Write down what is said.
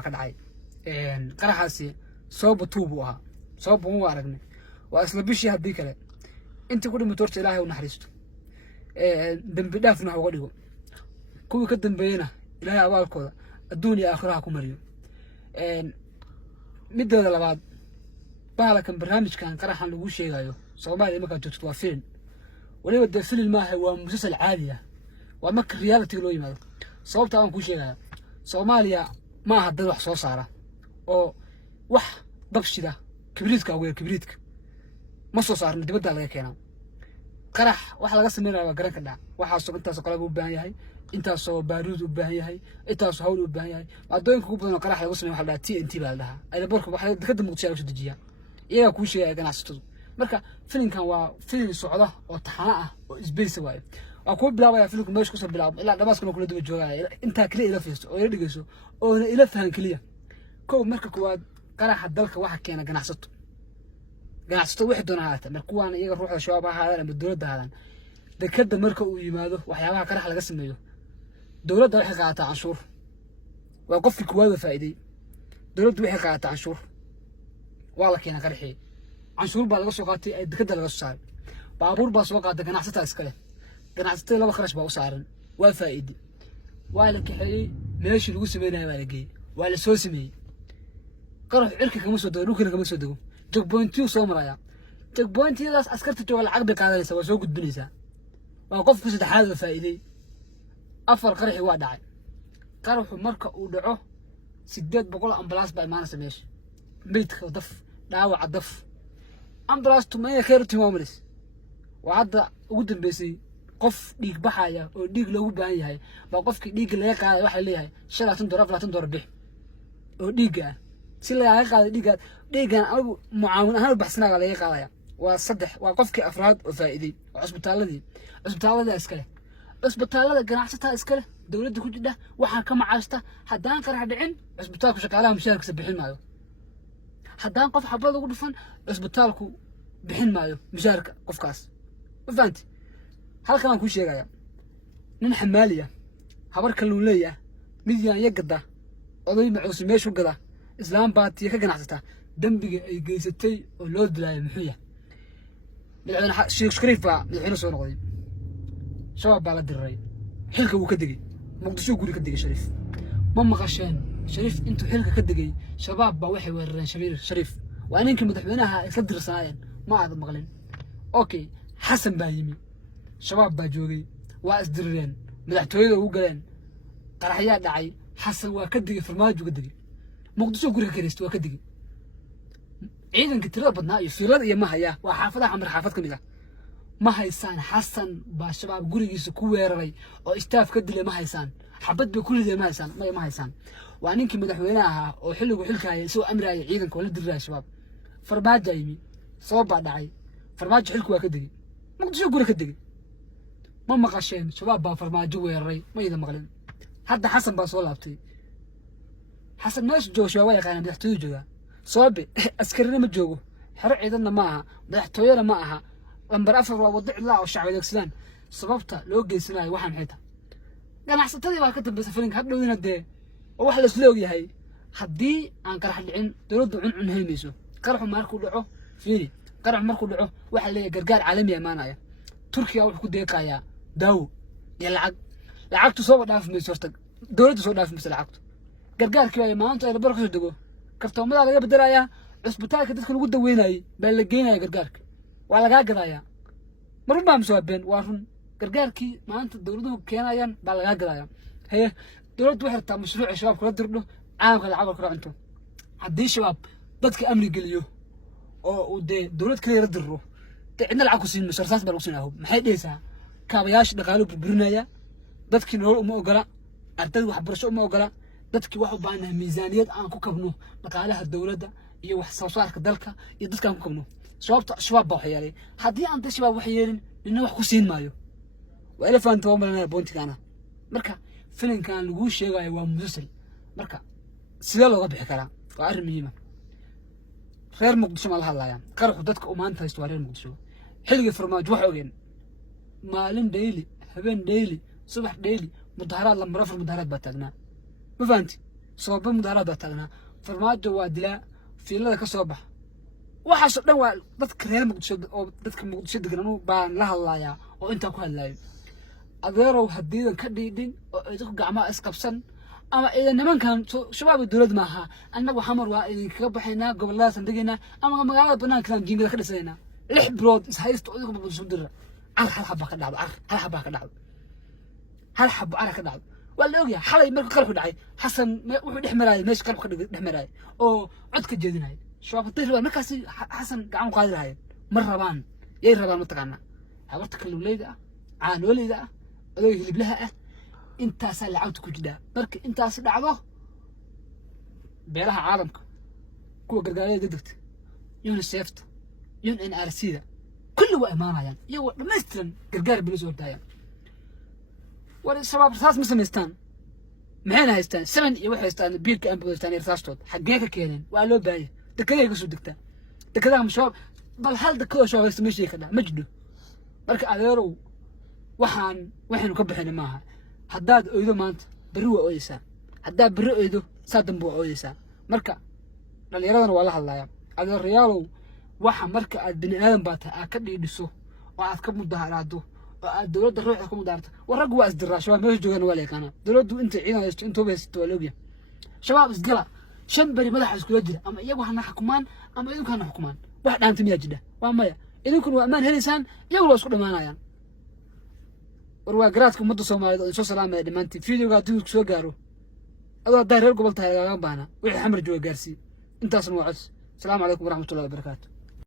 كدعي قرحاسي صوب توبوها صوب مو عرقني وأصل بشي هدي كله أنت كل متورت إلهي ونحرسته دم بدافنا وقليه كل كدم بينا إلهي أبال كذا الدنيا آخرها كمريو مدة هذا بعد بالك برنامج كان قرحان لو شيء غايو صومالي ما كانت تتوافين وليه بده الفيلم ما هو مسلسل عالية ومك ريالتي لو يمال صوبت أنا كل شيء غايو صوماليا ما هدد wax soo saara oo wax dabshida kibriitka ugu kibriitka ma soo saarno dibadda laga keenaa qarax waxa laga sameeyaa garan ka dhac waxa soo intaas qalab u baahan yahay intaas soo baaruud u baahan yahay intaas hawl u baahan yahay adooyinka ugu badan qarax lagu sameeyo waxa la TNT baa lahaa ay boorka waxa dadka muqdisho lagu dejiyaa iyaga ku sheegay ganacsatadu marka filimkan waa filim socda oo taxana ah oo isbeys waay waa ku bilaabaya filimku meesha ku soo bilaabo ilaa dhamaaskana kula daba joogaya inta kaliya ila fiisto oo ila dhigayso oo ila fahan kaliya كو مركا كواد قرح الدلك واحد كينا جناحته وحده أنا هذا مركو أنا يجي روح الشباب هذا أنا بالدولة هذا ده كده مركا ويماده وحياها قرح على قسم ميو دولة ده وحي قاعدة عنشور وقف في كواد فائدي دولة وحي قاعدة عنشور والله كينا قرحي عنشور بالغسو قاتي ده كده الغسو صار بابور باسوا قاعدة جناحته أسكله جناحته لا بخرج بوصارن وفائدي والك حي ماشي الوسم بينها والجي ولا سوسمي قرح عركي كما سو دغ لوكنا كما سو دغ جوك بوينتي سو مرايا جوك بوينتي داس اسكرت جوغ العقد قادليسا وسو غدبنيسا وا قف سدحاد فائدي افر قرحي وا دحاي قرحو marka uu dhaco 800 ambulance baa imaanaysa meesha meedka daf dhaawac daf ambulance tumay khayrti maamris wada ugu dambeysay qof dhiig baxaya oo dhiig lagu baahan yahay ba qofkii dhiig laga qaaday waxa leeyahay 20 dollar bix oo dhiiga si laga qaaday dhiigan anigu mucaawin ahaan baxsanaga laga qaadaya waa saddex waa qofkii afraad oo faa'iiday cusbitaalada iskale ganacsatada iskale dawladda ku jidha waxa ka macaashta hadaan qarax dhicin cusbitaalku shaqaalaha mushaarkiisa bixin maayo hadaan qof xabad ugu dhufan cusbitaalku bixin maayo mushaarka qofkaas ma fahanti halkan aan ku sheegaya nin xamaaliya habar kalluun leeyahay midiyaan yagada oday macuus meeshu gada islaam baatiye ka ganacsata dambiga ay geysatay oo loo dilay muxuu yahay madaxweyne sheekh shariif baa madaxweyne soo noqday shabaab baa la diray xilka uu ka digay muqdisho guri ka digay shariif ma maqasheen shariif intuu xilka ka digay shabaab baa waxay weerareen shariif waa ninkii madaxweynaha isla dirsanaayeen ma aad maqlin okay xasan baa yimi shabaab baa joogay waa isdirreen madaxtooyada ugu galeen qaraxyaa dhacay حسن وكدقي في الماج وكدقي مقدسو قريه كريست وكدقي عيدن كتير بدنا يفيرد يا ما هيا وحافظها عمر حافظ كميدا ما هيسان حسن بشباب قريجيس كويرري او استاف كدلي ما هيسان حبد بكل ذي ما هيسان ما هيسان وانينك مدحويناها او حلو حلكاي سو امراي عيدنك ولا درا شباب فرماج جايمي صوب بعدعي فرماج حلك وكدقي مقدسو قريه كدقي ما مقاشين شباب با فرماج ويرري ما يدا مقلن هذا حسن باصول لابتي حسن ماش جو شويه كان مدحتوي جوجا صوبي اسكرنا ما جوجو حرق عيدنا معها مدحتوينا معها لمبر افر وضع الله والشعب يدكسلان سببته لو جيسناي waxaan xita ganacsatadii baa ka dambeysay filinka hadhowina de wax la isloog yahay hadii aan qarax dhicin dawladdu cun haymayso qaraxu markuu dhaco fiiri qarax markuu dhaco waxa leeyahay gargaar caalami ah maanaya Turkiga wuxuu ku deeqayaa daawo iyo lacagtu soo dhaaf mayso horta dawladdu soo dhaaf mayso lacagtu gargaarkii ay maanta ay barka soo dago kartoomada laga bedelayaa cusbitaalka dadka lagu daweynayay baa la geenayaa gargaarka waa laga gadayaa marba ma soo been waa run gargaarkii maanta dawladdu keenayaan baa laga gadayaa haye dawladdu waxay rabtaa mashruuc shabaab kula dirdho caamka lacag kala cunto haddii shabaab dadka amni geliyo oo uu dawlad kale la dirro cidna lacag ku siin masharsaas baa lagu siinaa maxay dhaysaa kaabayaasha dhaqaale burburinaya dadkii nolol uma ogola ardayda waxbarasho uma ogola dadkii wax u baahnaa miisaaniyad aan ku kabno dhaqaalaha dawladda iyo wax soo saarka dalka iyo dadka aan ku kabno sababta shabaab baa waxyeelay haddii aan shabaab wax yeelin inna wax ku siin maayo waa ila faanto oo malana boontigana marka filimkan lagu sheegayo waa musal marka sida looga bixi karaa waa arrin muhiim ah reer muqdisho ma la hadlayaan qaraxu dadka u maanta haysto waa reer muqdisho xilliga farmaajo wax ogeen maalin daily habeen daily صبح ديلي مظاهرات لما رفع مظاهرات بتاعنا ما فهمتي sababa mudaarada taagna farmaajo waa dilaa fiilada ka soo bax waxaas dhan waa dadka reer Muqdisho oo dadka Muqdisho degan baan la hadlayaa oo inta ku hadlayo adeerow hadiidan ka dhiidin oo ay dadku gacmaha isqabsan ama idan nimankan shabaab dawlad maaha annagu xamar waa idin kaga baxaynaa gobolada sandigina ama magaalada banaanka jiingada ka dhisayna lix bilood is haysto oo idinku Muqdisho dira hal xabba ka dhacdo hal xabba ka dhacdo hal xabba ka dhacdo wala ogyahay xalay markuu qalabku dhacay xasan wuxuu dhexmaray meesh qalabka dhexmaray oo cod ka jeedinay shabaab tirada markaas xasan gacan qaadi lahayd mar rabaan yay rabaan mataqaana habarta kalluuleyda caanoleyda adoo hiliblaha intaas lacagtu ku jida marka intaas dhacdo beelaha caalamka kuwa gargaarada degdegta UNICEF UNRC kullu waa imaanayaan iyagoo dhameystiran gargaar bilis oo taayaan war shabaab rasaas ma samaystaan maxayna haystaan saman iyo waxay haystaan biilka aan boodastaan rasaastood xagee ka keeneen waa loo baayay dekeday ka soo degtaa dekadaha shabaab bal hal dekado shabaab haysta meeshii ka dhac ma jidho marka adeerow waxaanu ka bixin maaha haddaad oydo maanta bari waa ooyeysaa haddaad bari oydo saa dambe waa ooyeysaa marka dhalinyaradana waa la hadlayaa adeerayaalow waxa marka aad bini aadan baa tahay aad ka dhiidhiso oo aad ka mudaharaado oo aad dawladda ruuxa ka mudaarto warraggu waa isdiraa shabaab meesha joogaan waa la yaqaanaa dawladdu inta ciidan haysto intooba haysto waa la ogyahay shabaab isgala shan bari madaxa iskula jira ama iyagu hana xukumaan ama idinku hana xukumaan wax dhaanta miyaa jidha waa maya idinkuna waa ammaan helaysaan iyagu waa isku dhammaanayaan warwaa garaadka ummadda Soomaaliyeed oo soo salaamay dhamaantii fiidiyoga haddii uu soo gaaro adoo haddaa reer gobol tahay lagaga baana wixii xamar jooga gaarsii intaasna waa cod. Asalaamu calaykum waraxmatullaahi wabarakaatuh.